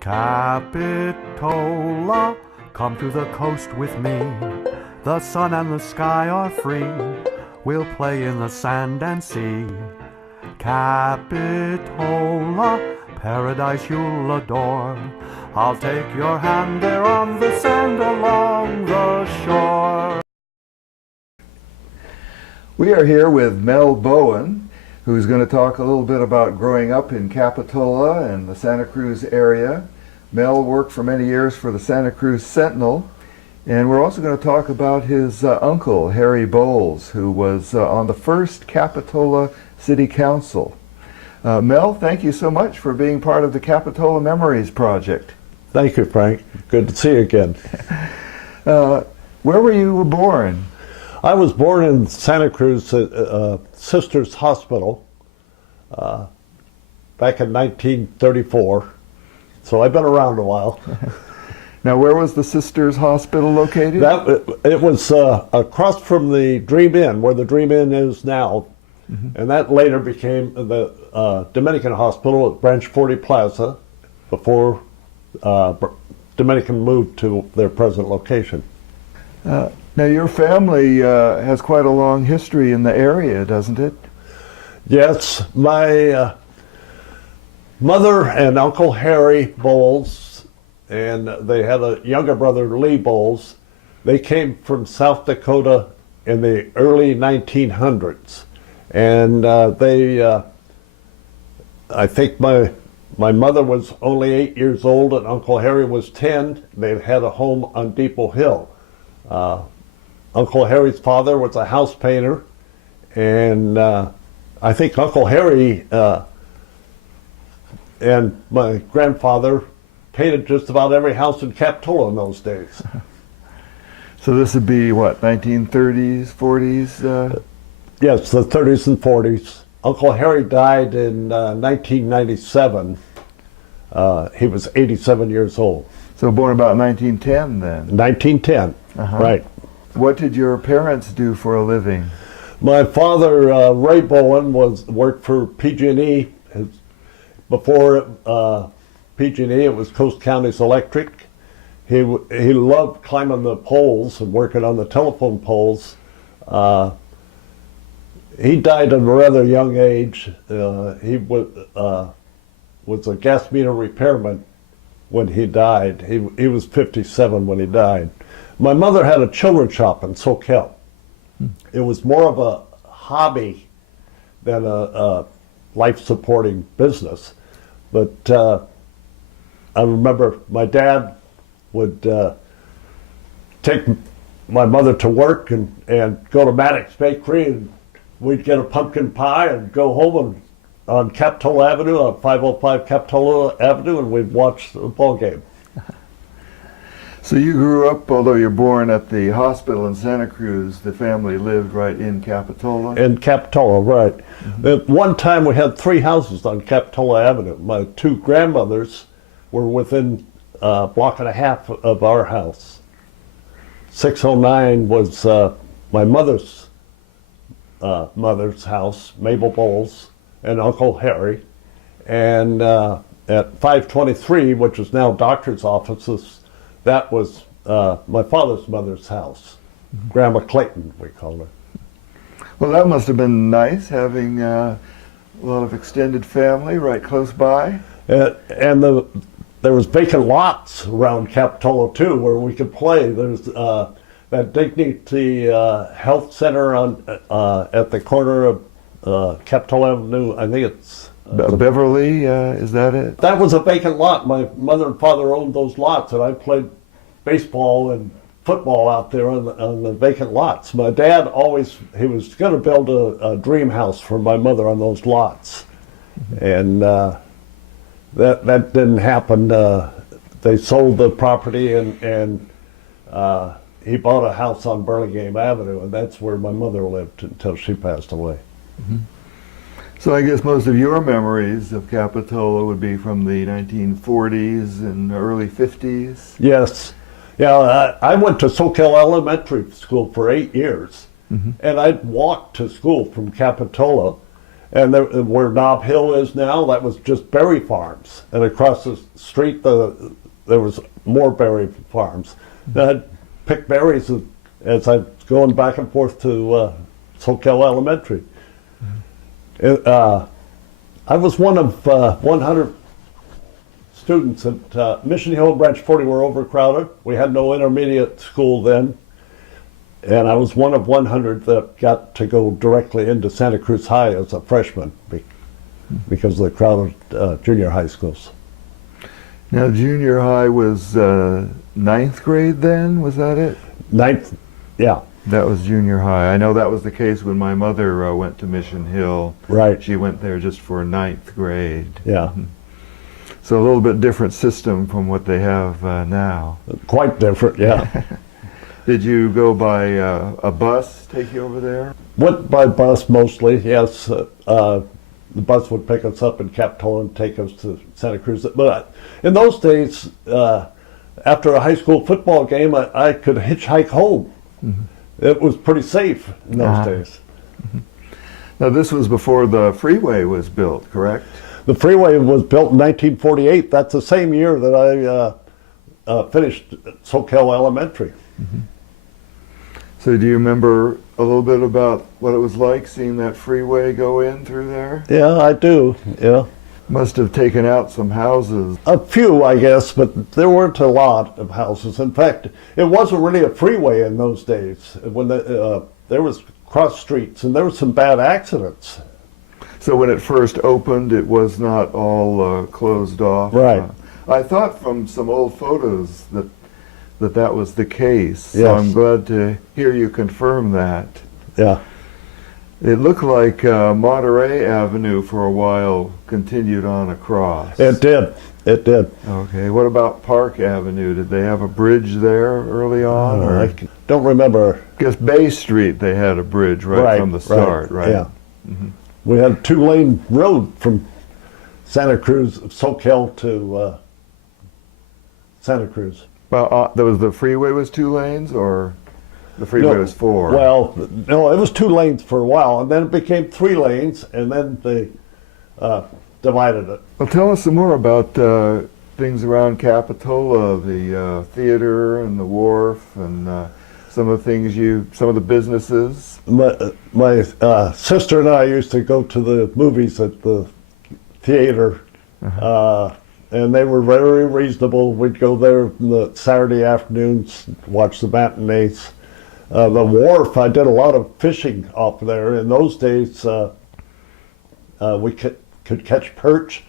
Capitola, come to the coast with me. The sun and the sky are free. We'll play in the sand and sea. Capitola, paradise you'll adore. I'll take your hand there on the sand along the shore. We are here with Mel Bowen, who's going to talk a little bit about growing up in Capitola and the Santa Cruz area. Mel worked for many years for the Santa Cruz Sentinel, and we're also going to talk about his uncle, Harry Bowles, who was on the first Capitola City Council. Mel, thank you so much for being part of the Capitola Memories Project. Thank you, Frank. Good to see you again. Where were you born? I was born in Santa Cruz Sisters Hospital back in 1934, so I've been around a while. Now, where was the Sisters Hospital located? It was across from the Dream Inn, where the Dream Inn is now, and that later became the Dominican Hospital at Branch 40 Plaza before Dominican moved to their present location. Now, your family has quite a long history in the area, doesn't it? Yes, my mother and Uncle Harry Bowles, and they had a younger brother, Lee Bowles. They came from South Dakota in the early 1900s. And I think my mother was only 8 years old and Uncle Harry was 10. They had a home on Depot Hill. Uncle Harry's father was a house painter, and I think Uncle Harry and my grandfather painted just about every house in Capitola in those days. So this would be, what, 1930s, 40s? Yes, the 30s and 40s. Uncle Harry died in 1997. He was 87 years old. So born about 1910 then? 1910, right. What did your parents do for a living? My father, Ray Bowen, worked for PG&E. Before PG&E, it was Coast Counties Electric. He loved climbing the poles and working on the telephone poles. He died at a rather young age. He was a gas meter repairman when he died. He was 57 when he died. My mother had a children's shop in Soquel. It was more of a hobby than a life-supporting business. But I remember my dad would take my mother to work and go to Madden's Bakery, and we'd get a pumpkin pie and go home on Capitola Avenue, on 505 Capitola Avenue, and we'd watch the ball game. So you grew up, although you're born at the hospital in Santa Cruz, the family lived right in Capitola? In Capitola, right. At one time we had 3 houses on Capitola Avenue. My 2 grandmothers were within a block and a half of our house. 609 was my mother's house, Mabel Bowles, and Uncle Harry. And at 523, which is now doctor's offices, that was my father's mother's house. Grandma Clayton, we called her. Well, that must have been nice, having a lot of extended family right close by. And there was vacant lots around Capitola too, where we could play. There's that Dignity Health Center at the corner of Capitola Avenue. I think it's Beverly, is that it? That was a vacant lot. My mother and father owned those lots, and I played baseball and football out there on the vacant lots. My dad he was going to build a dream house for my mother on those lots, and that didn't happen. They sold the property, and he bought a house on Burlingame Avenue, and that's where my mother lived until she passed away. So I guess most of your memories of Capitola would be from the 1940s and early 50s? Yes. Yeah, I went to Soquel Elementary School for 8 years, and I'd walk to school from Capitola, And there, where Nob Hill is now, that was just berry farms. And across the street, there was more berry farms. I'd pick berries as I was going back and forth to Soquel Elementary. I was one of 100 students at Mission Hill and Branch 40 were overcrowded. We had no intermediate school then. And I was one of 100 that got to go directly into Santa Cruz High as a freshman because of the crowded junior high schools. Now, junior high was ninth grade then, was that it? Ninth, yeah. That was junior high. I know that was the case when my mother went to Mission Hill. Right. She went there just for ninth grade. Yeah. So a little bit different system from what they have now. Quite different, yeah. Did you go by a bus take you over there? Went by bus mostly, yes. The bus would pick us up in Capitola and take us to Santa Cruz. But in those days, after a high school football game, I could hitchhike home. Mm-hmm. It was pretty safe in those days. Mm-hmm. Now this was before the freeway was built, correct? The freeway was built in 1948. That's the same year that I finished Soquel Elementary. Mm-hmm. So do you remember a little bit about what it was like seeing that freeway go in through there? Yeah, I do, yeah. Must have taken out some houses. A few, I guess, but there weren't a lot of houses. In fact, it wasn't really a freeway in those days. When there was cross streets and there were some bad accidents. So when it first opened, it was not all closed off? Right. I thought from some old photos that was the case. Yes. So I'm glad to hear you confirm that. Yeah. It looked like Monterey Avenue for a while continued on across. It did. It did. Okay. What about Park Avenue? Did they have a bridge there early on? Or? I don't remember. I guess Bay Street they had a bridge right from the start, right? Yeah. Mm-hmm. We had a 2-lane road from Santa Cruz, Soquel to Santa Cruz. Well, the freeway was 2 lanes, or the freeway was 4? Well, no, it was 2 lanes for a while, and then it became 3 lanes, and then they divided it. Well, tell us some more about things around Capitola, the theater and the wharf, and some of the businesses. My sister and I used to go to the movies at the theater. And they were very reasonable. We'd go there on the Saturday afternoons, watch the matinees. The wharf, I did a lot of fishing off there. In those days, we could catch perch,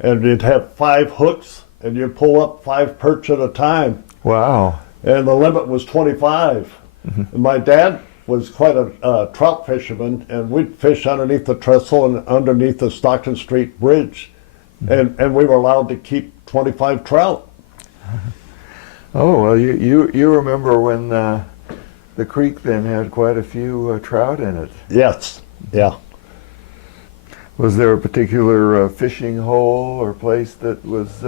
and you'd have 5 hooks, and you'd pull up 5 perch at a time. Wow. And the limit was 25. Mm-hmm. My dad was quite a trout fisherman, and we'd fish underneath the trestle and underneath the Stockton Street Bridge. And we were allowed to keep 25 trout. Oh, well, you remember when the creek then had quite a few trout in it. Yes, yeah. Was there a particular fishing hole or place that was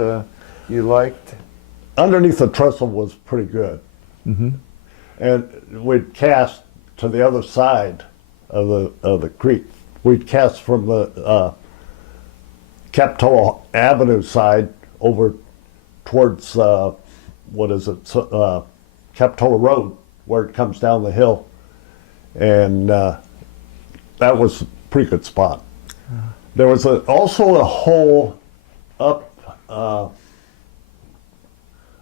you liked? Underneath the trestle was pretty good. Mm-hmm. And we'd cast to the other side of the creek. We'd cast from the Capitola Avenue side over towards Capitola Road, where it comes down the hill, and that was a pretty good spot. There was also a hole up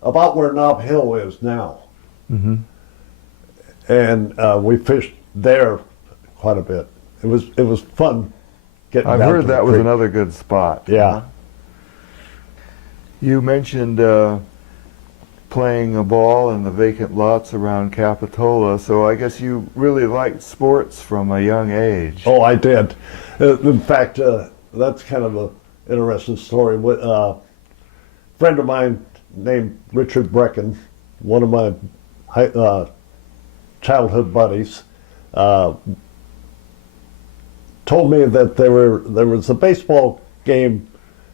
about where Nob Hill is now, mm-hmm. And we fished there quite a bit. It was fun. I've heard that was another good spot. Yeah. You mentioned playing a ball in the vacant lots around Capitola, so I guess you really liked sports from a young age. Oh, I did. In fact, that's kind of an interesting story. A friend of mine named Richard Brecken, one of my childhood buddies, told me that there was a baseball game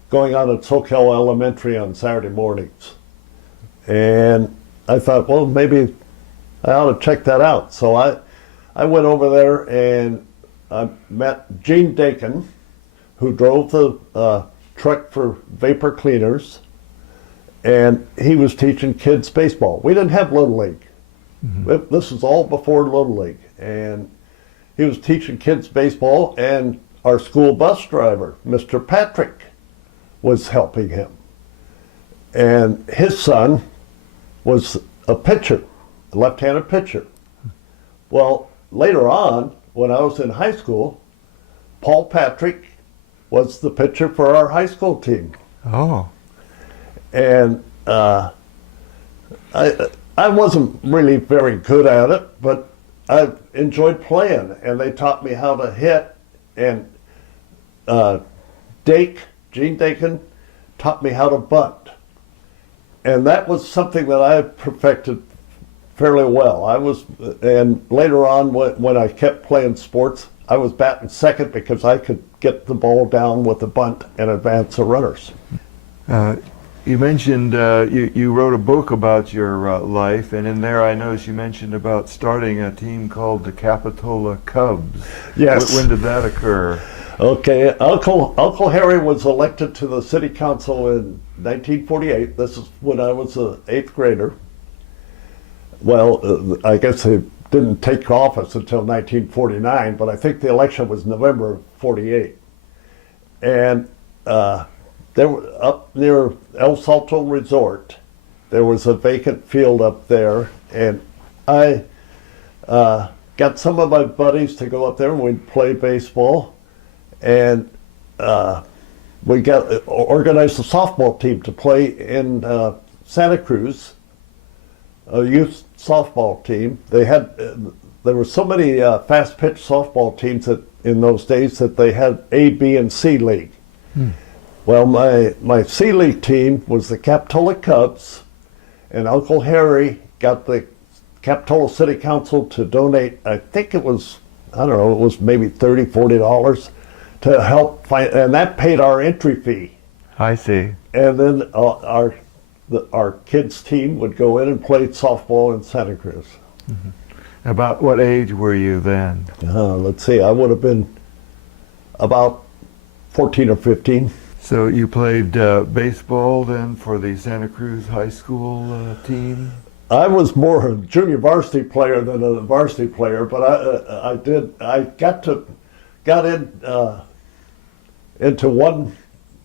going on at Soquel Elementary on Saturday mornings. And I thought, well, maybe I ought to check that out. So I went over there, and I met Gene Dakin, who drove the truck for vapor cleaners, and he was teaching kids baseball. We didn't have Little League. This was all before Little League, and he was teaching kids baseball, and our school bus driver, Mr. Patrick, was helping him. And his son was a pitcher, a left-handed pitcher. Well, later on, when I was in high school, Paul Patrick was the pitcher for our high school team. Oh. And I wasn't really very good at it, but I enjoyed playing, and they taught me how to hit. And Gene Dakin taught me how to bunt. And that was something that I perfected fairly well. And later on, when I kept playing sports, I was batting second because I could get the ball down with the bunt and advance the runners. You mentioned you wrote a book about your life, and in there I noticed you mentioned about starting a team called the Capitola Cubs. Yes. When did that occur? Okay, Uncle Harry was elected to the city council in 1948. This is when I was an 8th grader. Well, I guess they didn't take office until 1949, but I think the election was November of 48. And there were, up near El Salto Resort, there was a vacant field up there, and I got some of my buddies to go up there and we'd play baseball. And we organized a softball team to play in Santa Cruz, a youth softball team. There were so many fast pitch softball teams in those days that they had A, B, and C league. Well, my C league team was the Capitola Cubs, and Uncle Harry got the Capitola City Council to donate, I think it was, I don't know, it was maybe $30, $40 to help find, and that paid our entry fee. I see. And then our kids' team would go in and play softball in Santa Cruz. About what age were you then? Let's see, I would have been about 14 or 15. So you played baseball then for the Santa Cruz High School team? I was more a junior varsity player than a varsity player, but I got into one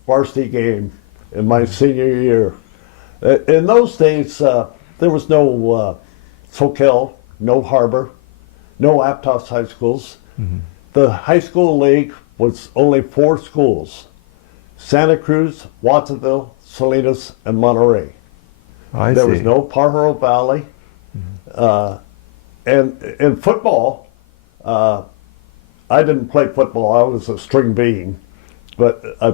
varsity game in my senior year. In those days, there was no Soquel, no Harbor, no Aptos high schools. The high school league was only 4 schools: Santa Cruz, Watsonville, Salinas, and Monterey. There was no Pajaro Valley. And in football, I didn't play football. I was a string bean, but I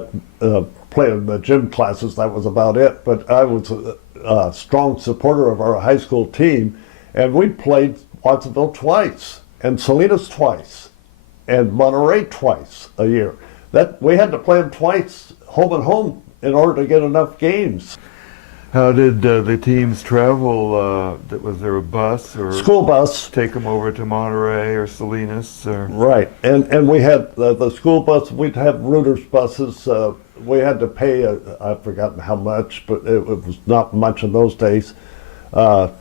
played in the gym classes. That was about it. But I was a strong supporter of our high school team, and we played Watsonville twice, and Salinas twice, and Monterey twice a year. That we had to play them twice, home and home, in order to get enough games. How did the teams travel? Was there a bus or school bus? Take them over to Monterey or Salinas? Or? Right, and we had the school bus. We'd have Reuters buses. We had to pay I've forgotten how much, but it was not much in those days for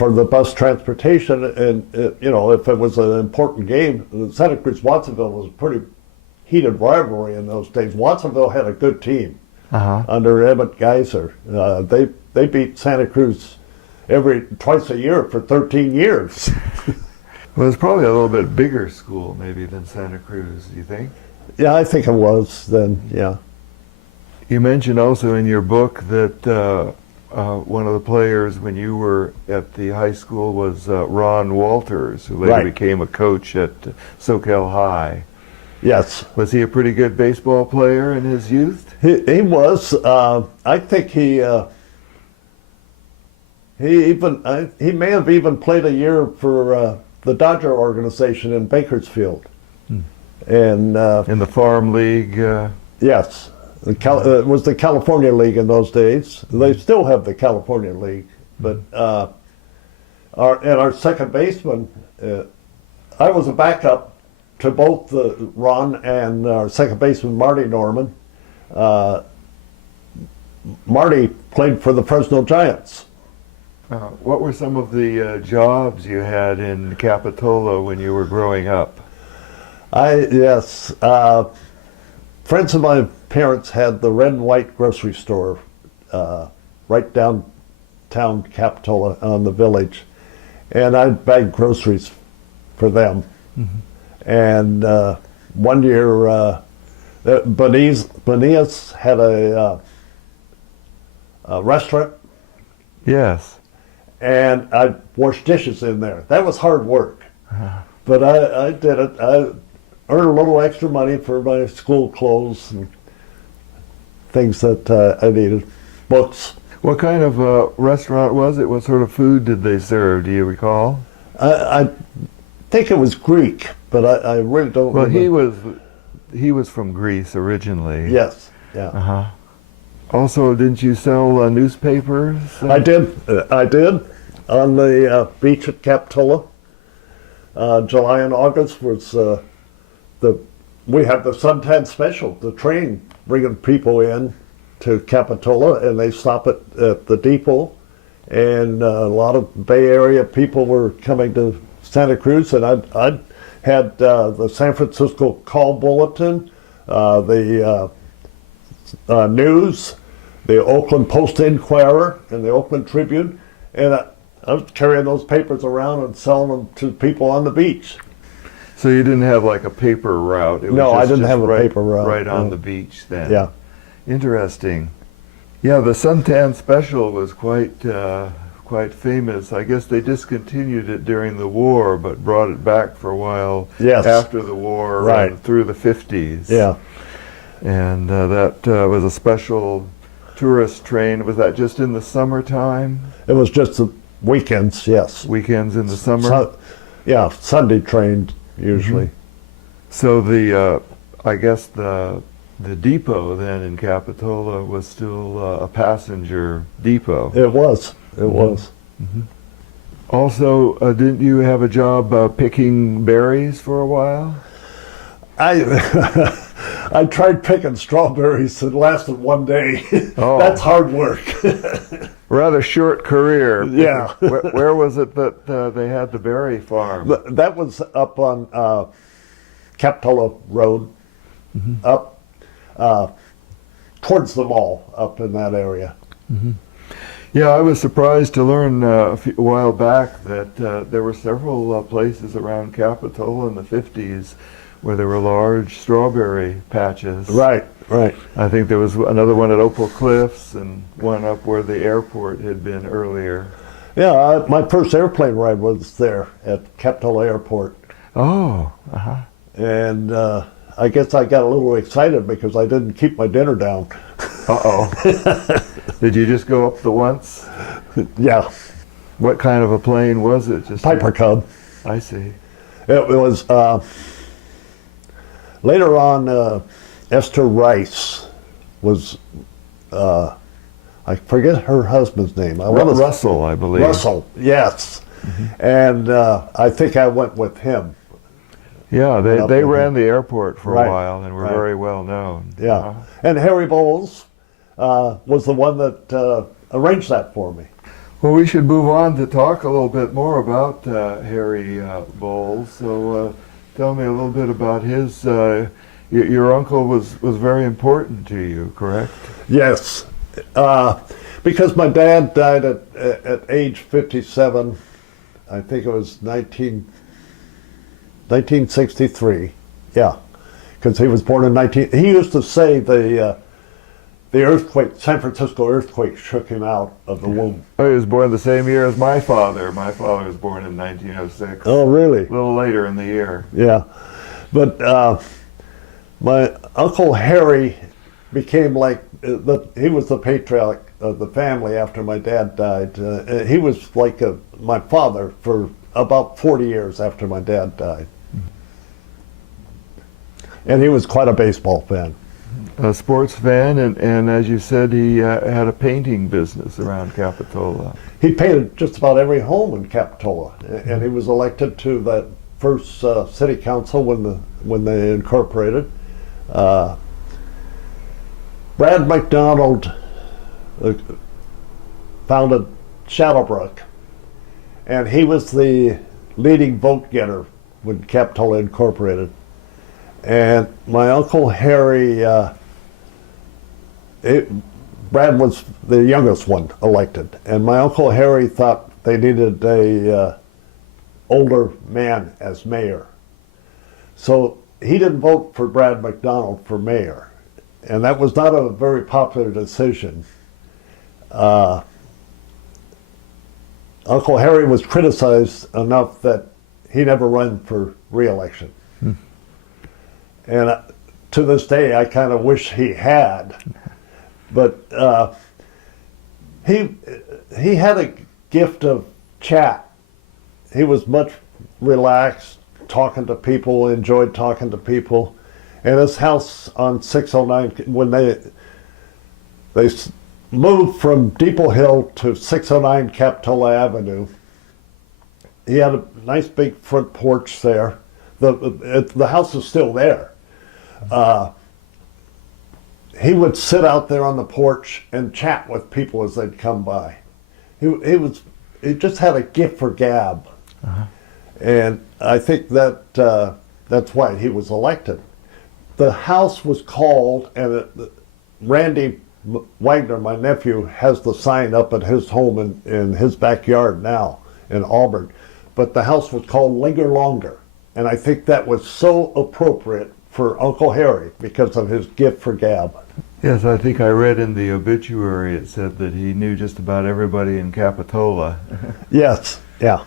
the bus transportation. And if it was an important game, Santa Cruz Watsonville was a pretty heated rivalry in those days. Watsonville had a good team. Under Emmett Geiser. They beat Santa Cruz twice a year for 13 years. Well, it's probably a little bit bigger school maybe than Santa Cruz, do you think? Yeah, I think it was then, yeah. You mentioned also in your book that one of the players when you were at the high school was Ron Walters, who later became a coach at Soquel High. Yes. Was he a pretty good baseball player in his youth? He was. I think he may have even played a year for the Dodger organization in Bakersfield. And in the farm league. Yes, it was the California League in those days. They still have the California League, but our second baseman, I was a backup. to both Ron and our second baseman Marty Norman. Marty played for the Fresno Giants. What were some of the jobs you had in Capitola when you were growing up? Yes. Friends of my parents had the red and white grocery store right downtown Capitola on the village. And I'd bag groceries for them. Mm-hmm. And one year, Benias had a restaurant. Yes. And I washed dishes in there. That was hard work. But I did it. I earned a little extra money for my school clothes and things that I needed. Books. What kind of restaurant was it? What sort of food did they serve? Do you recall? I think it was Greek, but I really don't remember. Well, he was from Greece originally. Yes. Yeah. Uh-huh. Also, didn't you sell newspapers? I did. On the beach at Capitola. July and August was we had the suntan special, the train bringing people in to Capitola, and they stop at the depot, and a lot of Bay Area people were coming to Santa Cruz, and I had the San Francisco Call Bulletin, the News, the Oakland Post-Inquirer, and the Oakland Tribune, and I was carrying those papers around and selling them to people on the beach. So you didn't have like a paper route? It was No, I didn't have a paper route. Right on the beach then? Yeah. Interesting. Yeah, the suntan special was quite famous. I guess they discontinued it during the war, but brought it back for a while after the war, right, through the 50s. Yeah. And that was a special tourist train. Was that just in the summertime? It was just the weekends, yes. Weekends in the summer? Yeah, Sunday train usually. Mm-hmm. So I guess the depot then in Capitola was still a passenger depot. It was. Mm-hmm. Also, didn't you have a job picking berries for a while? I tried picking strawberries. It lasted one day. Oh. That's hard work. Rather short career. Yeah. Where was it that they had the berry farm? That was up on Capitola Road, mm-hmm, up towards the mall, up in that area. Mm-hmm. Yeah, I was surprised to learn a while back that there were several places around Capitola in the 50s where there were large strawberry patches. Right. I think there was another one at Opal Cliffs and one up where the airport had been earlier. Yeah, my first airplane ride was there at Capitola Airport. Oh, uh-huh. And I guess I got a little excited because I didn't keep my dinner down. Uh-oh. Did you just go up the once? Yeah. What kind of a plane was it? Just Piper Cub. I see. It was, later on, Esther Rice was, I forget her husband's name. Russell, I believe. Russell, yes. Mm-hmm. And I think I went with him. Yeah, they ran the airport for Right. a while and were very well known. Yeah. Uh-huh. And Harry Bowles was the one that arranged that for me. Well, we should move on to talk a little bit more about Harry Bowles. So tell me a little bit about his, your uncle was very important to you, correct? Yes. Because my dad died at age 57, I think it was 1963. Yeah. Because he was born in he used to say the earthquake, San Francisco earthquake, shook him out of the womb. Oh, he was born the same year as my father. My father was born in 1906. Oh, really? A little later in the year. Yeah. But my Uncle Harry became like, he was the patriarch of the family after my dad died. He was like my father for about 40 years after my dad died. And he was quite a baseball fan. A sports fan, and as you said, he had a painting business around Capitola. He painted just about every home in Capitola, and he was elected to that first city council when they incorporated. Brad McDonald founded Shadowbrook, and he was the leading vote getter when Capitola incorporated. And my Uncle Harry, Brad was the youngest one elected, and my Uncle Harry thought they needed a older man as mayor. So he didn't vote for Brad McDonald for mayor, and that was not a very popular decision. Uncle Harry was criticized enough that he never ran for re-election. And to this day, I kind of wish he had. But he had a gift of chat. He was much relaxed, talking to people, enjoyed talking to people. And his house on 609, when they moved from Depot Hill to 609 Capitola Avenue, he had a nice big front porch there. The house is still there. He would sit out there on the porch and chat with people as they'd come by. He just had a gift for gab. And I think that that's why he was elected. The house was called, and Randy Wagner, my nephew, has the sign up at his home in his backyard now in Auburn. But the house was called Linger Longer. And I think that was so appropriate for Uncle Harry because of his gift for gab. Yes, I think I read in the obituary it said that he knew just about everybody in Capitola. Yes, yeah.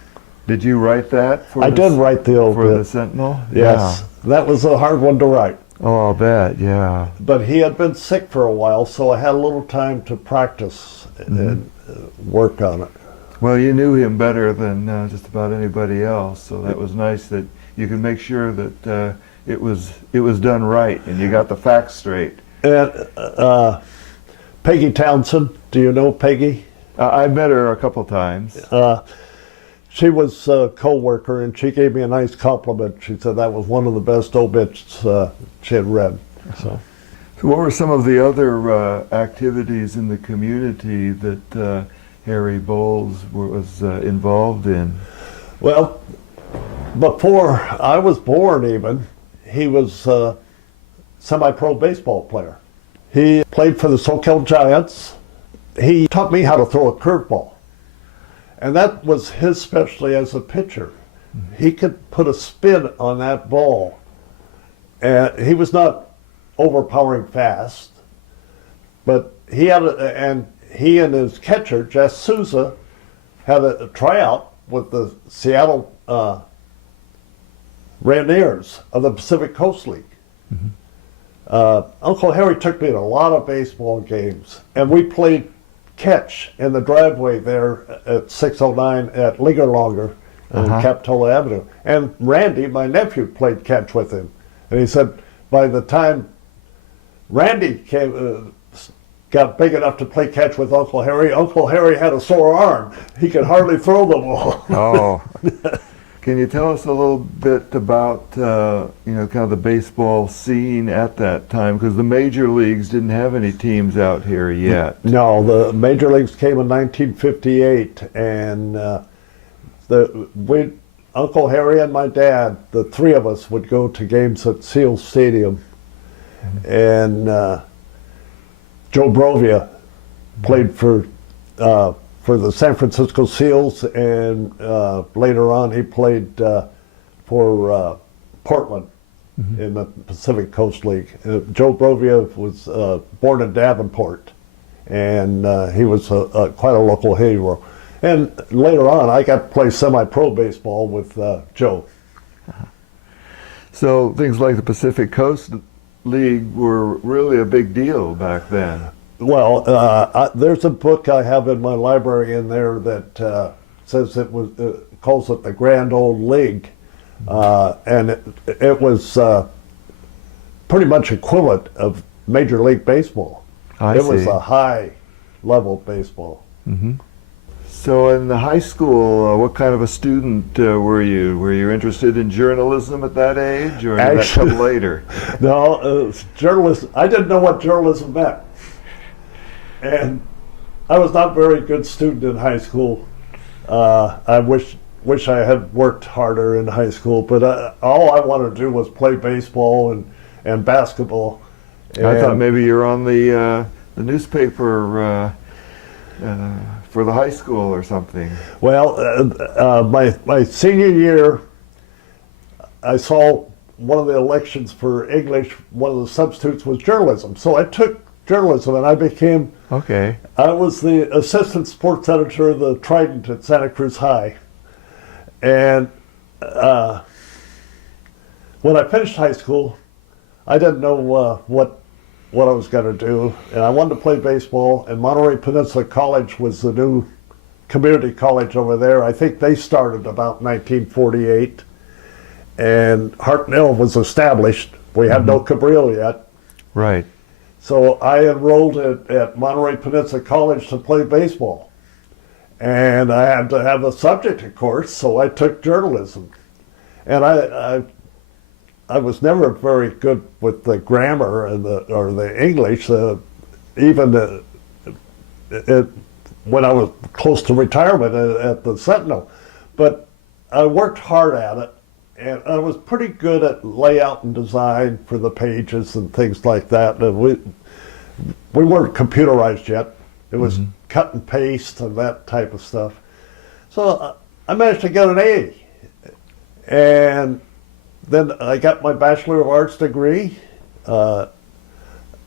Did you write that? I did write the obit. For the Sentinel? Yes, yeah. That was a hard one to write. Oh, I'll bet, yeah. But he had been sick for a while, so I had a little time to practice and work on it. Well, you knew him better than just about anybody else, so that was nice that you could make sure that it was done right and you got the facts straight. And Peggy Townsend, do you know Peggy? I've met her a couple times. She was a co-worker, and she gave me a nice compliment. She said that was one of the best obits she had read. So what were some of the other activities in the community that Harry Bowles was involved in? Well, before I was born even, he was a semi-pro baseball player. He played for the Soquel Giants. He taught me how to throw a curveball. And that was his specialty as a pitcher. He could put a spin on that ball. And he was not overpowering fast, but he had and his catcher, Jess Souza, had a tryout with the Seattle Rainiers of the Pacific Coast League. Uncle Harry took me to a lot of baseball games, and we played catch in the driveway there at 609 at Linger Longer on Capitola Avenue. And Randy, my nephew, played catch with him. And he said by the time Randy got big enough to play catch with Uncle Harry had a sore arm. He could hardly throw the ball. Oh. Can you tell us a little bit about, kind of the baseball scene at that time? Because the major leagues didn't have any teams out here yet. No, the major leagues came in 1958, and Uncle Harry and my dad, the three of us, would go to games at Seals Stadium, and Joe Brovia played for the San Francisco Seals, and later on he played for Portland in the Pacific Coast League. Joe Brovia was born in Davenport, and he was quite a local hero. And later on, I got to play semi-pro baseball with Joe. So things like the Pacific Coast League were really a big deal back then. Well, there's a book I have in my library in there that says calls it the Grand Old League, and it was pretty much equivalent of Major League Baseball. It was a high level baseball. So in the high school, what kind of a student were you? Were you interested in journalism at that age, or did that come later? No, journalism. I didn't know what journalism meant, and I was not a very good student in high school. I wish I had worked harder in high school, but all I wanted to do was play baseball and basketball. I thought maybe you're on the newspaper for the high school or something. Well, my senior year, I saw one of the elections for English. One of the substitutes was journalism, so I took journalism, and I became. Okay. I was the assistant sports editor of the Trident at Santa Cruz High, and when I finished high school, I didn't know what I was going to do, and I wanted to play baseball, and Monterey Peninsula College was the new community college over there. I think they started about 1948, and Hartnell was established. We had no Cabrillo yet. Right. So I enrolled at Monterey Peninsula College to play baseball. And I had to have a subject, of course, so I took journalism. And I was never very good with the grammar or the English, even when I was close to retirement at the Sentinel. But I worked hard at it, and I was pretty good at layout and design for the pages and things like that. And we weren't computerized yet. It was cut and paste and that type of stuff. So I managed to get an A. And then I got my Bachelor of Arts degree. I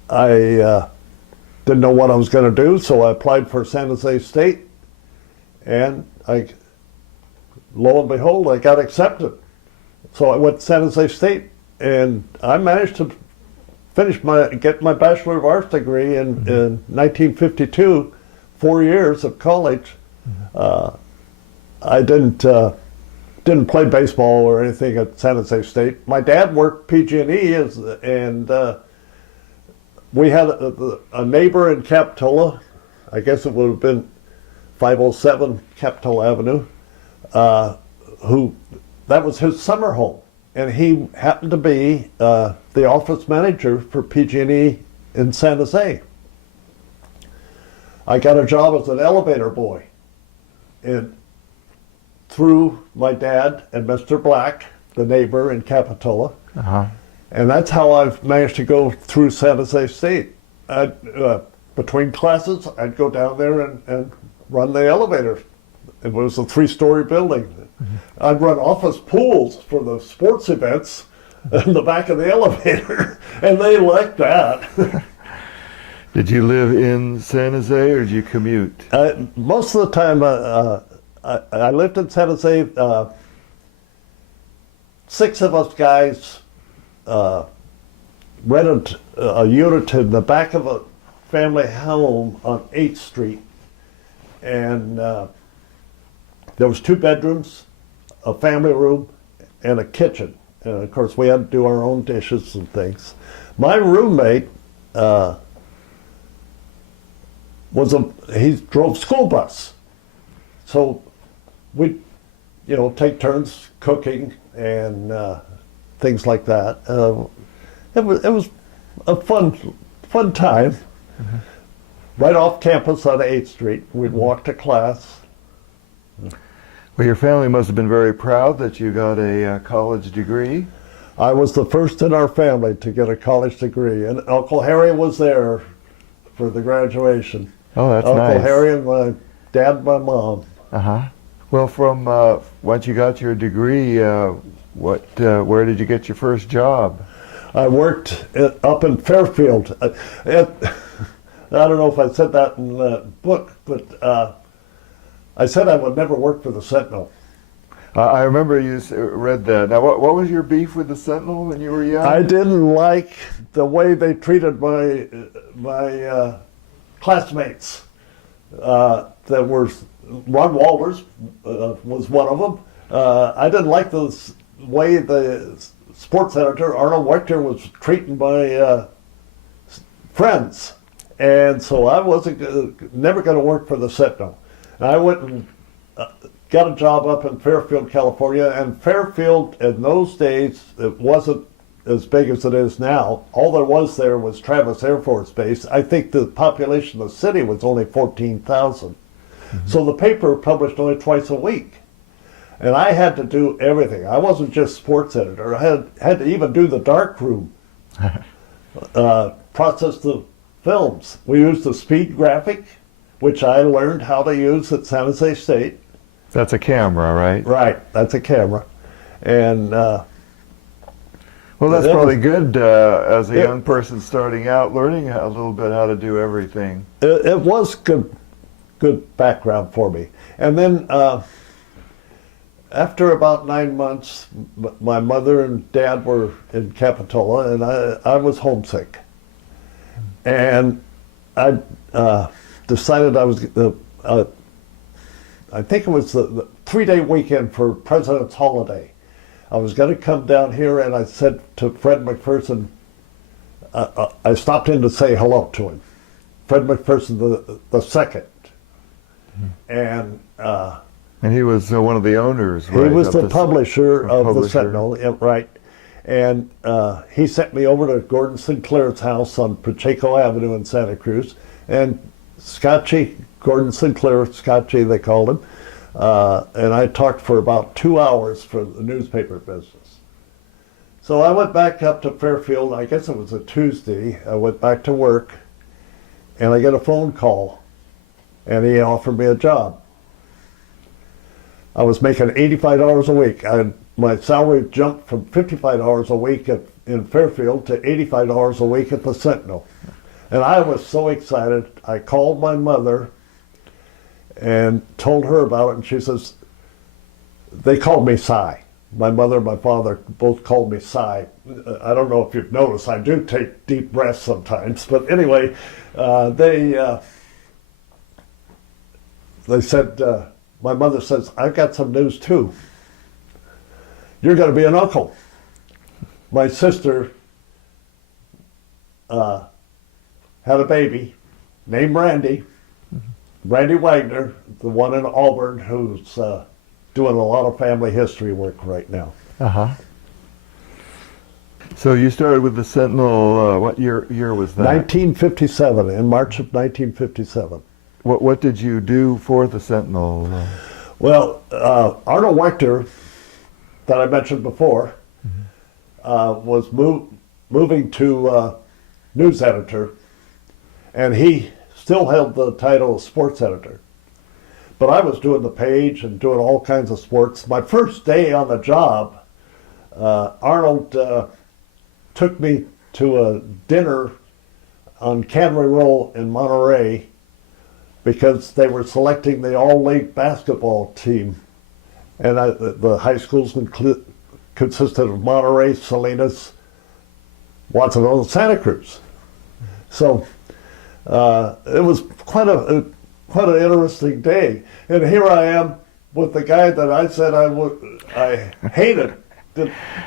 didn't know what I was going to do, so I applied for San Jose State, and lo and behold, I got accepted. So I went to San Jose State, and I managed to get my Bachelor of Arts degree in 1952, 4 years of college. I didn't play baseball or anything at San Jose State. My dad worked PG&E, and we had a neighbor in Capitola. I guess it would have been 507 Capitola Avenue, that was his summer home. And he happened to be the office manager for PG&E in San Jose. I got a job as an elevator boy. And through my dad and Mr. Black, the neighbor in Capitola. And that's how I've managed to go through San Jose State. Between classes, I'd go down there and run the elevator. It was a 3-story building. I'd run office pools for the sports events in the back of the elevator, and they liked that. Did you live in San Jose, or did you commute? Most of the time, I lived in San Jose. 6 of us guys rented a unit in the back of a family home on 8th Street. And there was 2 bedrooms, a family room, and a kitchen. And of course, we had to do our own dishes and things. My roommate he drove school bus. So we'd, take turns cooking and things like that. It was a fun time. Right off campus on 8th Street. We'd walk to class. Well, your family must have been very proud that you got a college degree. I was the first in our family to get a college degree, and Uncle Harry was there for the graduation. Oh, that's nice. Uncle Harry and my dad and my mom. Well, from once you got your degree, where did you get your first job? I worked up in Fairfield. I don't know if I said that in the book, but I said I would never work for the Sentinel. I remember you read that. Now, what was your beef with the Sentinel when you were young? I didn't like the way they treated my classmates. That were Ron Walters was one of them. I didn't like the way the sports editor Arnold Wechter was treating my friends. And so I wasn't never going to work for the Sentinel. And I went and got a job up in Fairfield, California, and Fairfield in those days, it wasn't as big as it is now. All there was there was Travis Air Force Base. I think the population of the city was only 14,000. So the paper published only twice a week. And I had to do everything. I wasn't just sports editor. I had to even do the dark room, process the films. We used the speed graphic, which I learned how to use at San Jose State. That's a camera, right? Right, that's a camera. And well, that's probably good as a young person starting out, learning a little bit how to do everything. It was good background for me. And then after about 9 months, my mother and dad were in Capitola, and I was homesick. And I decided I was, I think it was the 3-day weekend for President's Holiday. I was going to come down here, and I said to Fred McPherson, I stopped in to say hello to him. Fred McPherson the second. And he was one of the owners, right? He was the publisher of the Sentinel, yeah, right. And he sent me over to Gordon Sinclair's house on Pacheco Avenue in Santa Cruz. And Scotchy, Gordon Sinclair, Scotchy they called him, and I talked for about 2 hours for the newspaper business. So I went back up to Fairfield, I guess it was a Tuesday. I went back to work, and I get a phone call, and he offered me a job. I was making $85 a week. My salary jumped from $55 a week in Fairfield to $85 a week at the Sentinel. And I was so excited. I called my mother and told her about it, and she says, they called me Cy. My mother and my father both called me Cy. I don't know if you've noticed, I do take deep breaths sometimes, but anyway, they said, my mother says, I've got some news too. You're going to be an uncle. My sister had a baby named Randy, Randy Wagner, the one in Auburn who's doing a lot of family history work right now. Uh-huh. So you started with the Sentinel, what year was that? 1957, in March of 1957. What did you do for the Sentinel? Well, Arnold Wechter, that I mentioned before, was moving to news editor, and he still held the title of sports editor. But I was doing the page and doing all kinds of sports. My first day on the job, Arnold took me to a dinner on Cannery Row in Monterey because they were selecting the all-league basketball team. And the high schools consisted of Monterey, Salinas, Watsonville, and Santa Cruz. So it was quite an interesting day. And here I am with the guy that I said I hated.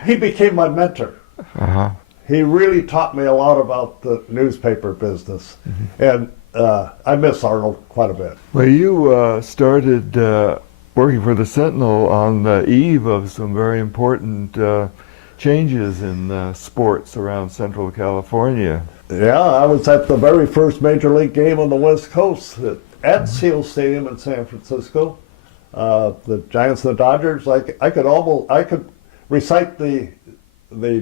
He became my mentor. Uh-huh. He really taught me a lot about the newspaper business. And I miss Arnold quite a bit. Well, you started working for the Sentinel on the eve of some very important changes in sports around Central California. Yeah, I was at the very first Major League game on the West Coast at Seal Stadium in San Francisco. The Giants and the Dodgers. I could recite the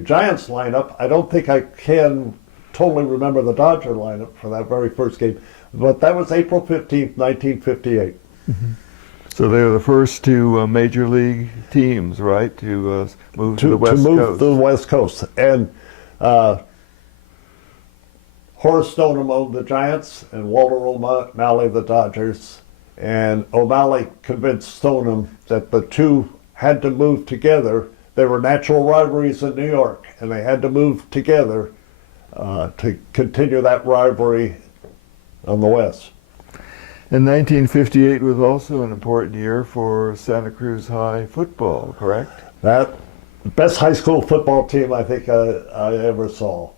Giants lineup. I don't think I can totally remember the Dodger lineup for that very first game, but that was April 15th, 1958. So they were the first two major league teams, right, to move to the West Coast. To move to the West Coast. And Horace Stoneham owned the Giants and Walter O'Malley the Dodgers. And O'Malley convinced Stoneham that the two had to move together. There were natural rivalries in New York, and they had to move together to continue that rivalry on the West. And 1958 was also an important year for Santa Cruz High football, correct? That best high school football team I think I ever saw.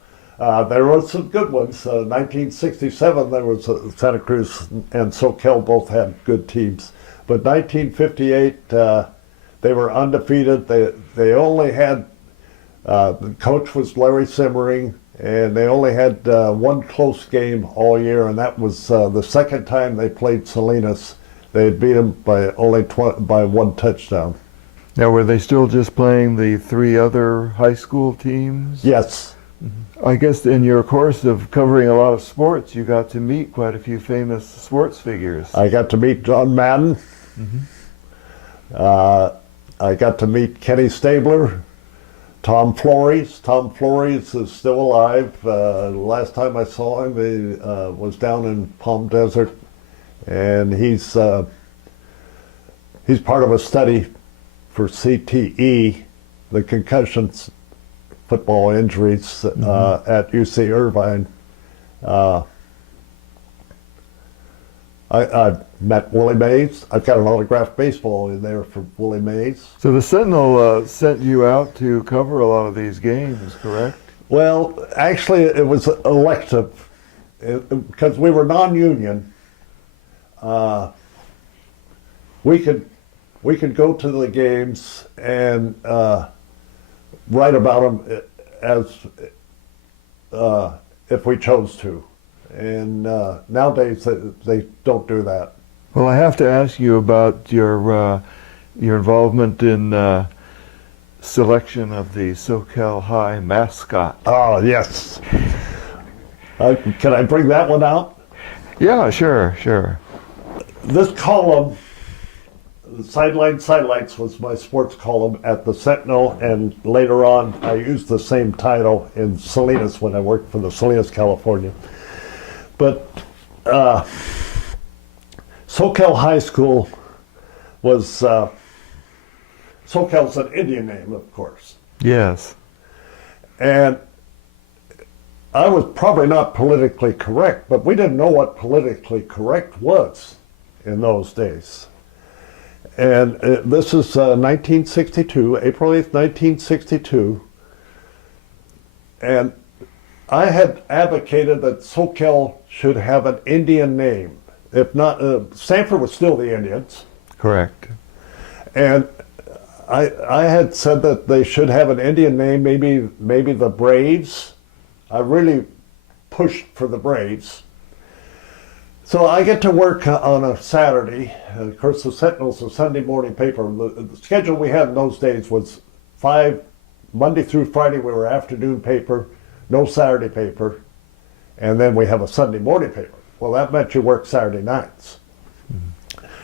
There were some good ones. 1967, there was Santa Cruz and Soquel both had good teams. But 1958, they were undefeated. They only had, the coach was Larry Simmering, and they only had one close game all year, and that was the second time they played Salinas. They had beat them by only by one touchdown. Now, were they still just playing the three other high school teams? Yes. I guess in your course of covering a lot of sports, you got to meet quite a few famous sports figures. I got to meet John Madden. I got to meet Kenny Stabler, Tom Flores. Tom Flores is still alive. Last time I saw him, he was down in Palm Desert, and he's part of a study for CTE, the concussions, football injuries at UC Irvine. I met Willie Mays. I've got an autographed baseball in there for Willie Mays. So the Sentinel sent you out to cover a lot of these games, correct? Well, actually, it was elective because we were non-union. We could go to the games and write about them as if we chose to. And nowadays they don't do that. Well, I have to ask you about your involvement in selection of the Soquel High mascot. Oh, yes. Can I bring that one out? Yeah, sure. This column, Sidelights was my sports column at the Sentinel, and later on I used the same title in Salinas when I worked for the Salinas, California. But Soquel High School was, Soquel's an Indian name, of course. Yes. And I was probably not politically correct, but we didn't know what politically correct was in those days. And this is 1962, April 8th, 1962. And I had advocated that Soquel should have an Indian name. If not, Stanford was still the Indians. Correct. And I had said that they should have an Indian name, maybe the Braves. I really pushed for the Braves. So I get to work on a Saturday. Of course, the Sentinel's a Sunday morning paper. The schedule we had in those days was Monday through Friday we were afternoon paper, no Saturday paper, and then we have a Sunday morning paper. Well, that meant you work Saturday nights.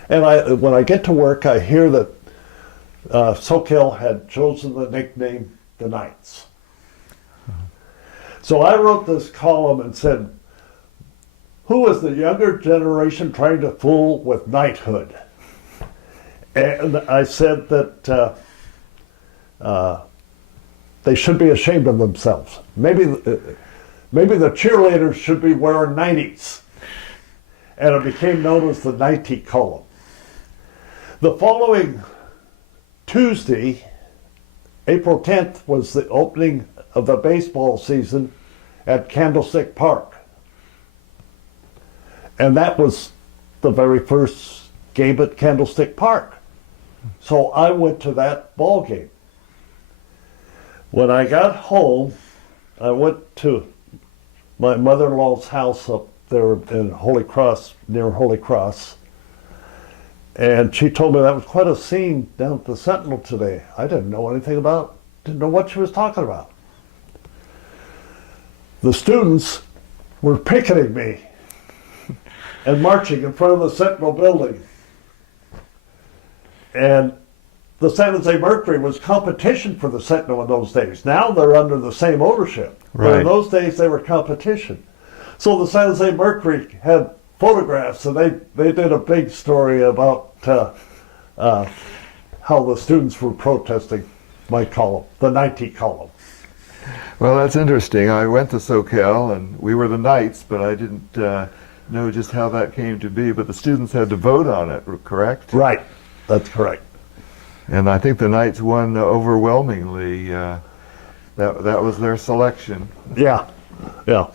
And when I get to work, I hear that Soquel had chosen the nickname the Knights. So I wrote this column and said, who is the younger generation trying to fool with knighthood? And I said that they should be ashamed of themselves. Maybe the cheerleaders should be wearing 90s. And it became known as the 90 column. The following Tuesday, April 10th, was the opening of the baseball season at Candlestick Park. And that was the very first game at Candlestick Park. So I went to that ball game. When I got home, I went to my mother-in-law's house up there in Holy Cross, near Holy Cross. And she told me that was quite a scene down at the Sentinel today. I didn't know anything about, didn't know what she was talking about. The students were picketing me and marching in front of the Sentinel building. And the San Jose Mercury was competition for the Sentinel in those days. Now they're under the same ownership. Right. But in those days they were competition. So the San Jose Mercury had photographs, and they did a big story about how the students were protesting my column, the 90 column. Well, that's interesting. I went to Soquel, and we were the Knights, but I didn't know just how that came to be. But the students had to vote on it, correct? Right, that's correct. And I think the Knights won overwhelmingly. That was their selection. Yeah, Yeah.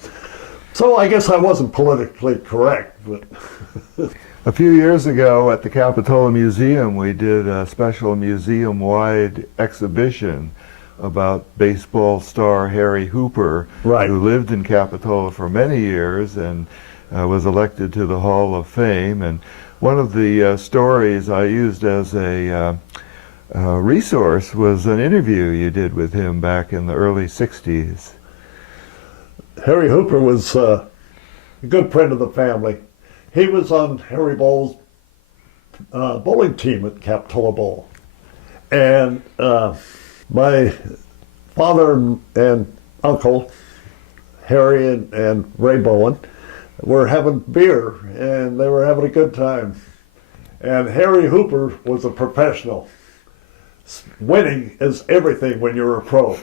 So I guess I wasn't politically correct, but A few years ago at the Capitola Museum, we did a special museum-wide exhibition about baseball star Harry Hooper, Right. who lived in Capitola for many years and was elected to the Hall of Fame. And one of the stories I used as a resource was an interview you did with him back in the early 60s. Harry Hooper was a good friend of the family. He was on Harry Bowles' bowling team at Capitola Bowl. And my father and uncle, Harry and Ray Bowen, were having beer, and they were having a good time. And Harry Hooper was a professional. Winning is everything when you're a pro.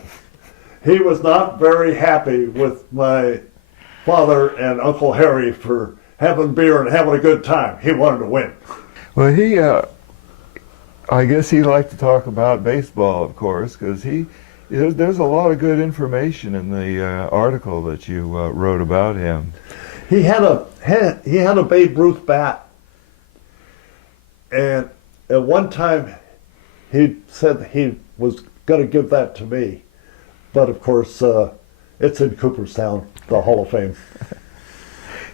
He was not very happy with my father and Uncle Harry for having beer and having a good time. He wanted to win. Well, he, I guess he liked to talk about baseball, of course, because there's a lot of good information in the article that you wrote about him. He had a Babe Ruth bat, and at one time he said he was going to give that to me, but of course it's in Cooperstown, the Hall of Fame.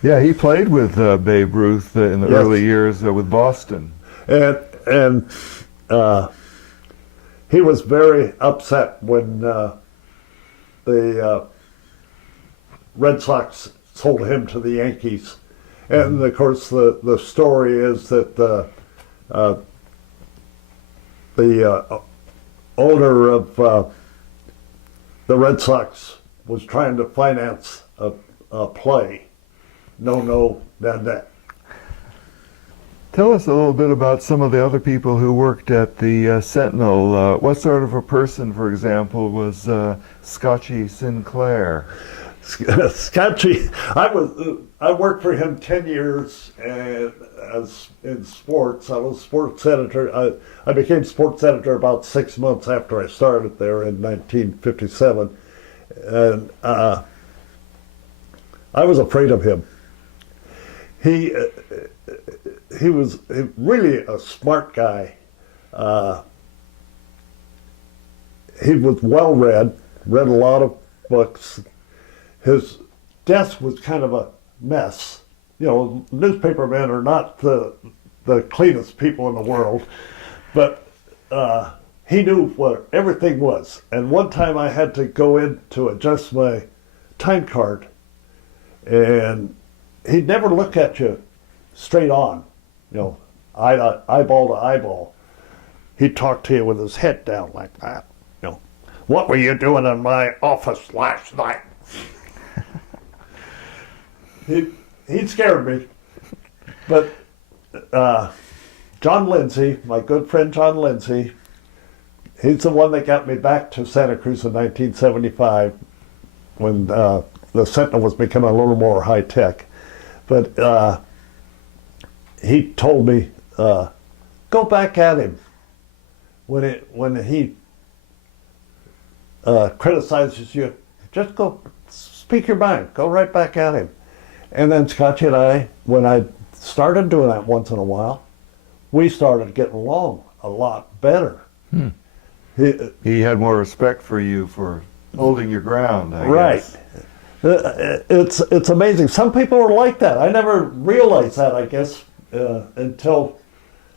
Yeah, he played with Babe Ruth in the Yes. early years with Boston. And he was very upset when the Red Sox sold him to the Yankees. And of course, the story is that the owner of the Red Sox was trying to finance a play. No, that. Tell us a little bit about some of the other people who worked at the Sentinel. What sort of a person, for example, was Scotchy Sinclair? Scotchy, I worked for him 10 years as in sports. I was sports editor. I became sports editor about 6 months after I started there in 1957, and I was afraid of him. He was really a smart guy. He was well read a lot of books. His desk was kind of a mess. You know, newspapermen are not the cleanest people in the world, but he knew what everything was. And one time I had to go in to adjust my time card, and he'd never look at you straight on, you know, eyeball to eyeball. He'd talk to you with his head down like that. You know, what were you doing in my office last night? He scared me. But John Lindsay, my good friend John Lindsay, he's the one that got me back to Santa Cruz in 1975 when the Sentinel was becoming a little more high tech. But he told me, go back at him when he criticizes you. Just go speak your mind. Go right back at him. And then Scotchy and I, when I started doing that once in a while, we started getting along a lot better. He had more respect for you for holding your ground, I guess. It's amazing. Some people are like that. I never realized that, I guess, until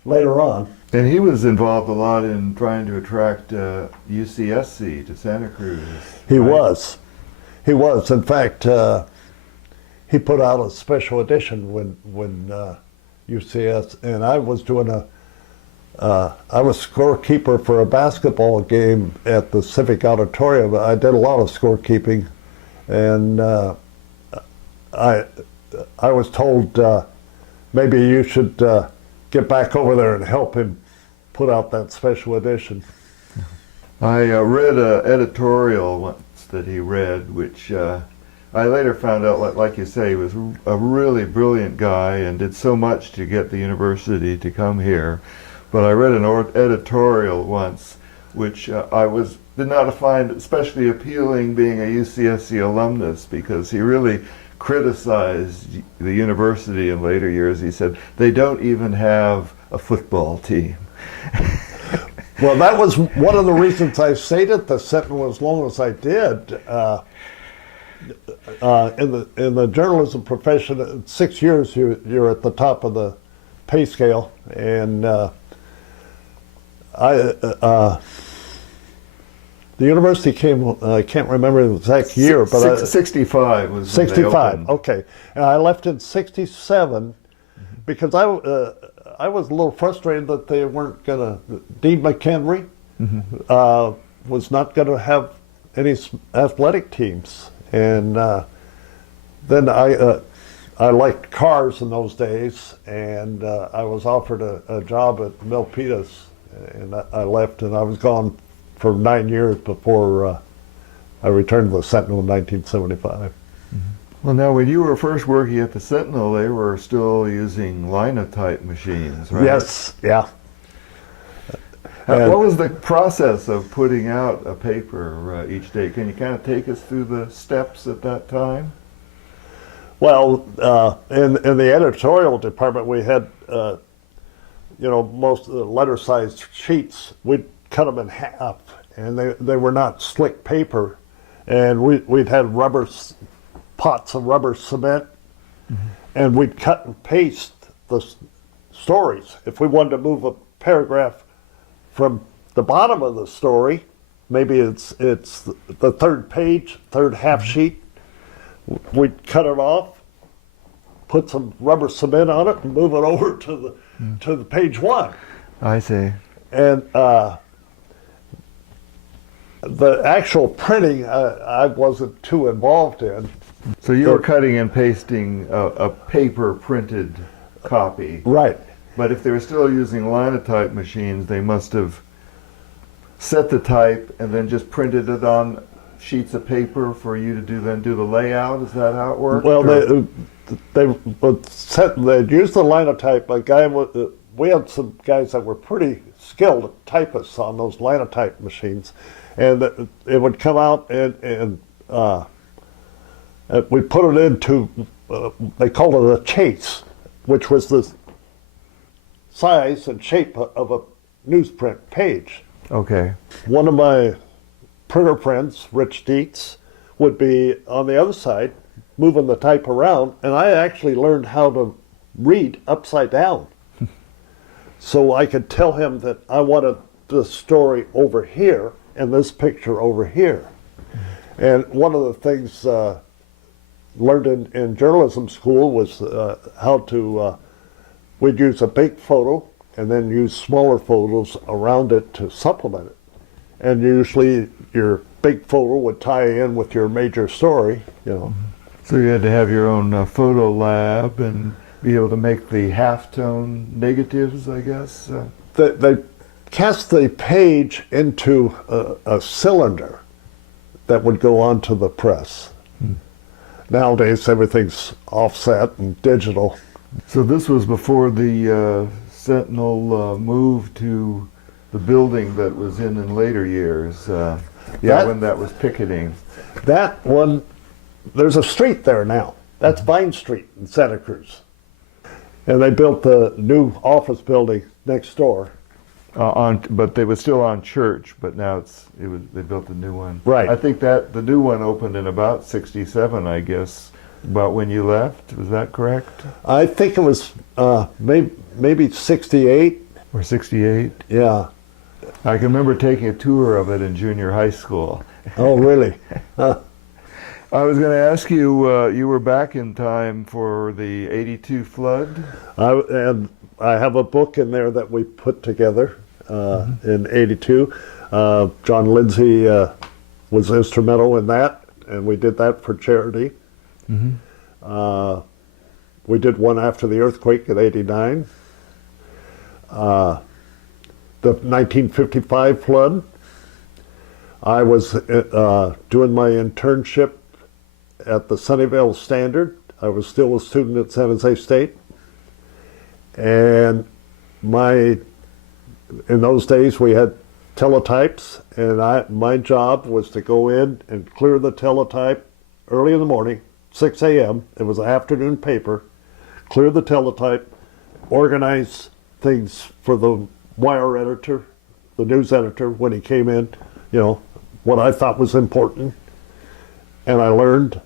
later on. And he was involved a lot in trying to attract UCSC to Santa Cruz. He right? was. He was. In fact, he put out a special edition when UCS, and I was doing I was scorekeeper for a basketball game at the Civic Auditorium. I did a lot of scorekeeping, and I was told maybe you should get back over there and help him put out that special edition. I read an editorial once that he read, which I later found out, like you say, he was a really brilliant guy and did so much to get the university to come here. But I read an editorial once, which I was did not find especially appealing being a UCSC alumnus, because he really criticized the university in later years. He said, they don't even have a football team. Well, that was one of the reasons I stayed at the Sentinel as long as I did. In the journalism profession, at 6 years you're at the top of the pay scale, and the university came. I can't remember the exact year, but 65 was 65. Okay, and I left in '67 because I was a little frustrated that they weren't going to. Dean McHenry was not going to have any athletic teams, and then I liked cars in those days, and I was offered a job at Milpitas, and I left, and I was gone for 9 years before I returned to the Sentinel in 1975. Well, now, when you were first working at the Sentinel, they were still using linotype machines, right? Yes, yeah. What was the process of putting out a paper each day? Can you kind of take us through the steps at that time? Well, in the editorial department, we had, most of the letter-sized sheets. We'd cut them in half, and they were not slick paper, and we'd had pots of rubber cement, and we'd cut and paste the stories. If we wanted to move a paragraph from the bottom of the story, maybe it's the third page, third half sheet, we'd cut it off, put some rubber cement on it, and move it over to the page one. I see. And the actual printing, I wasn't too involved in. So you were cutting and pasting a paper printed copy. Right. But if they were still using linotype machines, they must have set the type and then just printed it on sheets of paper for you to do the layout. Is that how it worked? Well, they'd use the linotype. We had some guys that were pretty skilled typists on those linotype machines, and it would come out and we put it into, they called it a chase, which was the size and shape of a newsprint page. Okay. One of my printer friends, Rich Dietz, would be on the other side moving the type around, and I actually learned how to read upside down. So I could tell him that I wanted the story over here and this picture over here. And one of the things learned in journalism school was how to, we'd use a big photo and then use smaller photos around it to supplement it. And usually your big photo would tie in with your major story, So you had to have your own photo lab and be able to make the halftone negatives, I guess. They cast the page into a cylinder that would go onto the press. Nowadays, everything's offset and digital. So this was before the Sentinel moved to the building that was in later years. When that was picketing. That one, there's a street there now. That's Vine Street in Santa Cruz. And they built the new office building next door. But they were still on Church, but now they built a new one. Right. I think that the new one opened in about '67, I guess, about when you left. Was that correct? I think it was maybe '68. Or '68? Yeah. I can remember taking a tour of it in junior high school. Oh, really? I was going to ask you, you were back in time for the '82 flood? And I have a book in there that we put together in '82. John Lindsay was instrumental in that, and we did that for charity. We did one after the earthquake in '89. The 1955 flood. I was doing my internship at the Sunnyvale Standard. I was still a student at San Jose State. And in those days we had teletypes, and my job was to go in and clear the teletype early in the morning, 6 a.m. It was an afternoon paper. Clear the teletype, organize things for the wire editor, the news editor when he came in, what I thought was important. And I learned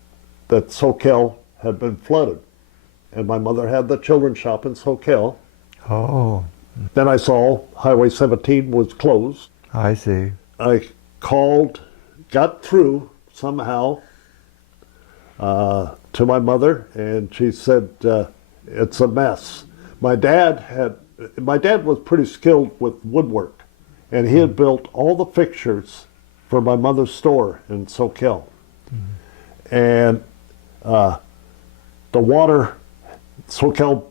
that Soquel had been flooded. And my mother had the children's shop in Soquel. Oh. Then I saw Highway 17 was closed. I see. I called, got through somehow to my mother, and she said, it's a mess. My dad was pretty skilled with woodwork, and he had built all the fixtures for my mother's store in Soquel. Mm-hmm. And the water, Soquel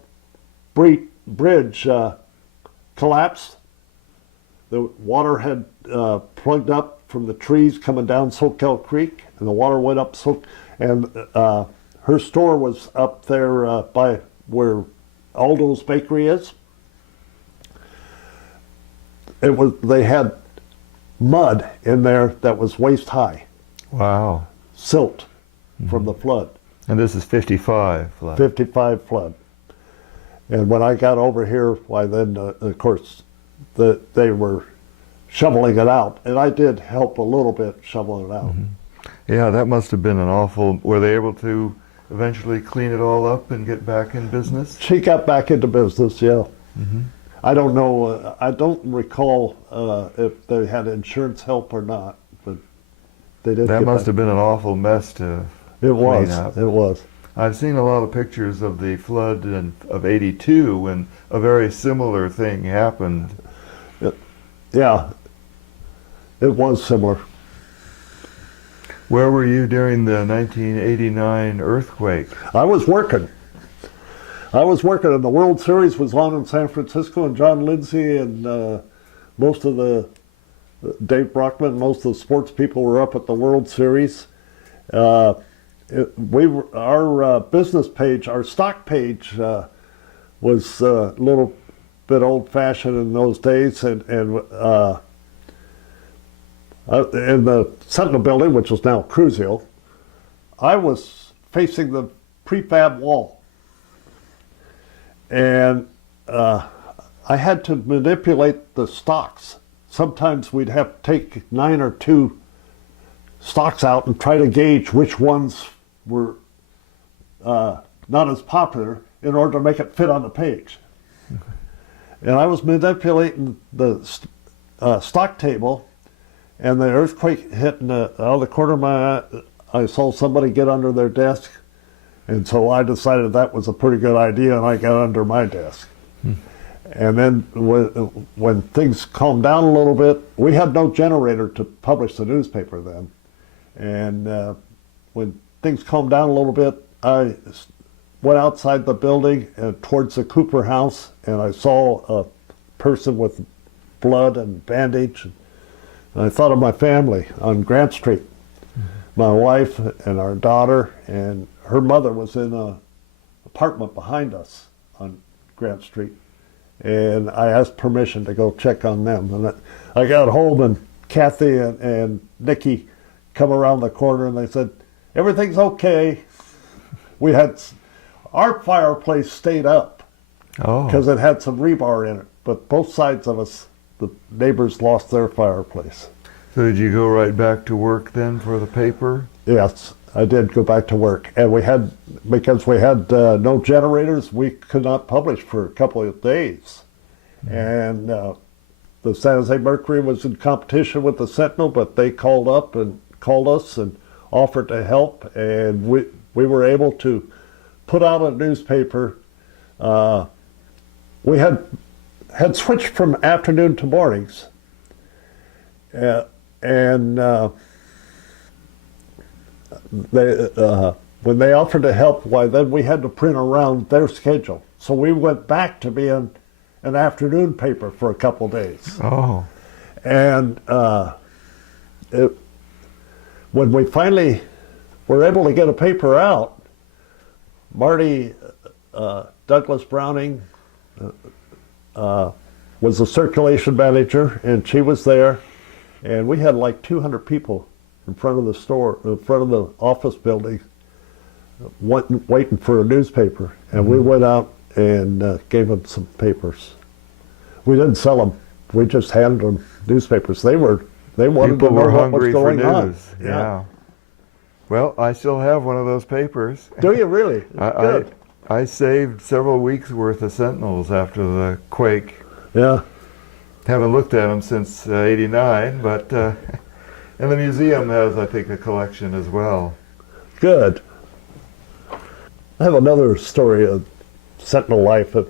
Bridge collapsed. The water had plugged up from the trees coming down Soquel Creek, and the water went up. And her store was up there by where Aldo's Bakery is. They had mud in there that was waist high. Wow. Silt from the flood. And this is 55 flood. 55 flood. And when I got over here, why then, of course, they were shoveling it out. And I did help a little bit shoveling it out. Mm-hmm. Yeah, that must have been an awful... Were they able to eventually clean it all up and get back in business? She got back into business, yeah. Mm-hmm. I don't know, I don't recall if they had insurance help or not, but they did. That must have been an awful mess to clean up. It was. I've seen a lot of pictures of the flood of '82 when a very similar thing happened. Yeah, it was similar. Where were you during the 1989 earthquake? I was working, and the World Series was on in San Francisco, and John Lindsay and most of the Dave Brockman, most of the sports people were up at the World Series. Our business page, our stock page, was a little bit old-fashioned in those days, and in the Sentinel building, which is now Cruz Hill, I was facing the prefab wall. And I had to manipulate the stocks. Sometimes we'd have to take 9 or 2 stocks out and try to gauge which ones were not as popular in order to make it fit on the page. And I was manipulating the stock table, and the earthquake hit out of the corner of my eye. I saw somebody get under their desk. And so I decided that was a pretty good idea, and I got under my desk. And then when things calmed down a little bit, we had no generator to publish the newspaper then. And when things calmed down a little bit, I went outside the building towards the Cooper house, and I saw a person with blood and bandage. And I thought of my family on Grant Street. My wife and our daughter, and her mother was in an apartment behind us on Grant Street. And I asked permission to go check on them. And I got home, and Kathy and Nikki come around the corner, and they said, everything's okay. Our fireplace stayed up because it had some rebar in it. But both sides of us, the neighbors lost their fireplace. So did you go right back to work then for the paper? Yes, I did go back to work. And because we had no generators, we could not publish for a couple of days. And the San Jose Mercury was in competition with the Sentinel, but they called us and offered to help. And we were able to put out a newspaper. We had switched from afternoon to mornings. When they offered to help, why then we had to print around their schedule. So we went back to being an afternoon paper for a couple of days. Oh. And when we finally were able to get a paper out, Marty Douglas Browning was the circulation manager, and she was there. And we had like 200 people in front of the store, in front of the office building, waiting for a newspaper. And we went out and gave them some papers. We didn't sell them. We just handed them newspapers. They wanted People to know were what was hungry for going news. on. Yeah. Well, I still have one of those papers. Do you really? Good. I saved several weeks worth of Sentinels after the quake. Yeah. Haven't looked at them since '89, but and the museum has, I think, a collection as well. Good. I have another story of Sentinel life, as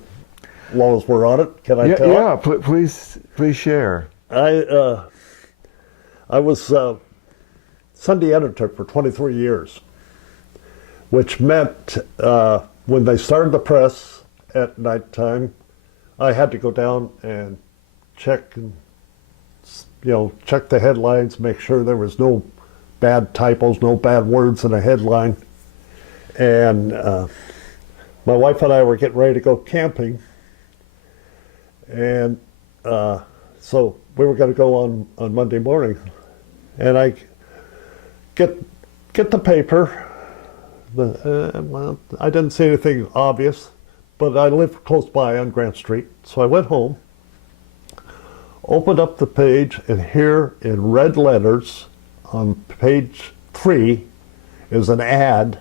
long as we're on it. Can I tell it? Yeah, please share. I was Sunday editor for 23 years, which meant when they started the press at nighttime, I had to go down and check the headlines, make sure there was no bad typos, no bad words in a headline. And my wife and I were getting ready to go camping, and so we were going to go on Monday morning, and I get the paper. Well, I didn't see anything obvious, but I lived close by on Grant Street, so I went home, opened up the page, and here in red letters on page 3 is an ad.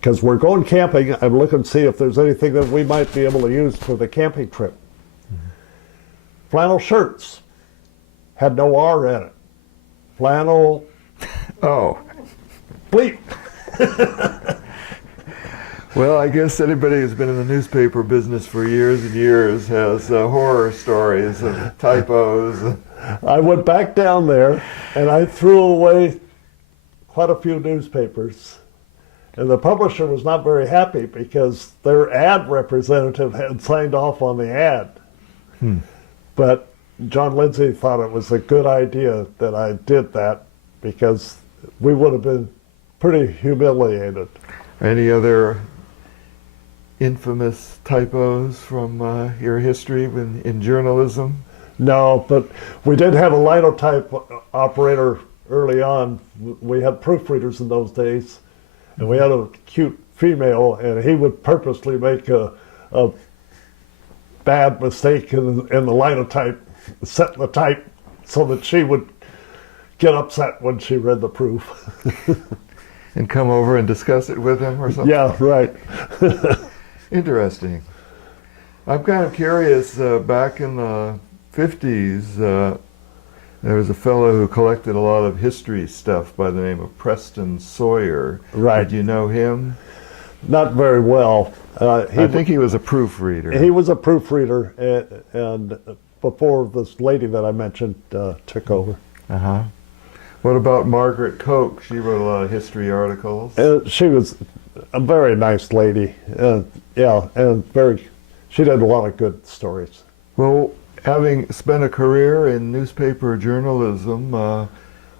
Because we're going camping, I'm looking to see if there's anything that we might be able to use for the camping trip. Flannel shirts had no R in it. Flannel. Oh. Bleep. Well, I guess anybody who's been in the newspaper business for years and years has horror stories of typos. I went back down there and I threw away quite a few newspapers. And the publisher was not very happy because their ad representative had signed off on the ad. But John Lindsay thought it was a good idea that I did that because we would have been pretty humiliated. Any other infamous typos from your history in journalism? No, but we did have a linotype operator early on. We had proofreaders in those days, and we had a cute female, and he would purposely make a bad mistake in the linotype, set the type, so that she would get upset when she read the proof. And come over and discuss it with him or something? Yeah, right. Interesting. I'm kind of curious, back in the 50s, there was a fellow who collected a lot of history stuff by the name of Preston Sawyer. Right. Did you know him? Not very well. I think he was a proofreader. He was a proofreader, and before this lady that I mentioned took over. Uh-huh. What about Margaret Koch? She wrote a lot of history articles. She was a very nice lady. Yeah, and she did a lot of good stories. Well, having spent a career in newspaper journalism,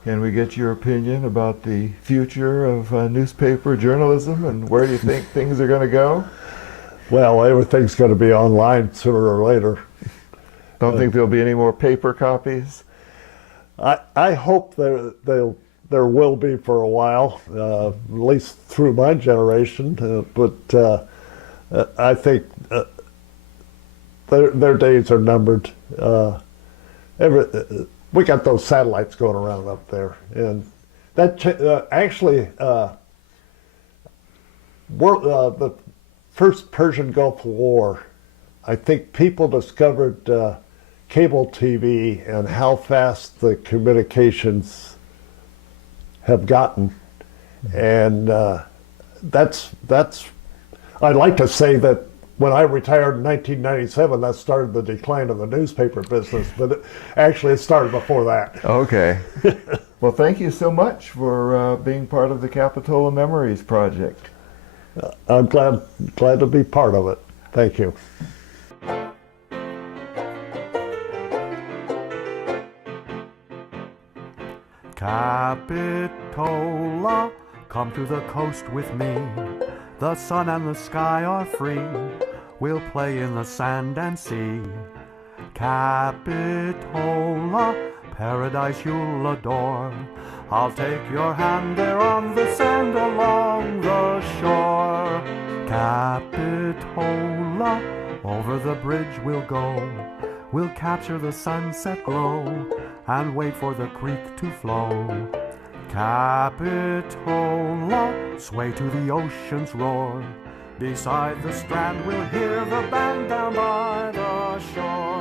can we get your opinion about the future of newspaper journalism, and where do you think things are going to go? Well, everything's going to be online sooner or later. Don't think there'll be any more paper copies? I hope there will be for a while, at least through my generation, but I think their days are numbered. We got those satellites going around up there, and that actually the first Persian Gulf War, I think people discovered cable TV and how fast the communications have gotten, and that's I'd like to say that when I retired in 1997, that started the decline of the newspaper business, but it started before that. Okay. Well, thank you so much for being part of the Capitola Memories Project. I'm glad to be part of it. Thank you. Capitola, come to the coast with me. The sun and the sky are free. We'll play in the sand and sea. Capitola, paradise you'll adore. I'll take your hand there on the sand along the shore. Capitola, over the bridge we'll go. We'll capture the sunset glow and wait for the creek to flow. Capitola, sway to the ocean's roar. Beside the strand we'll hear the band down by the shore.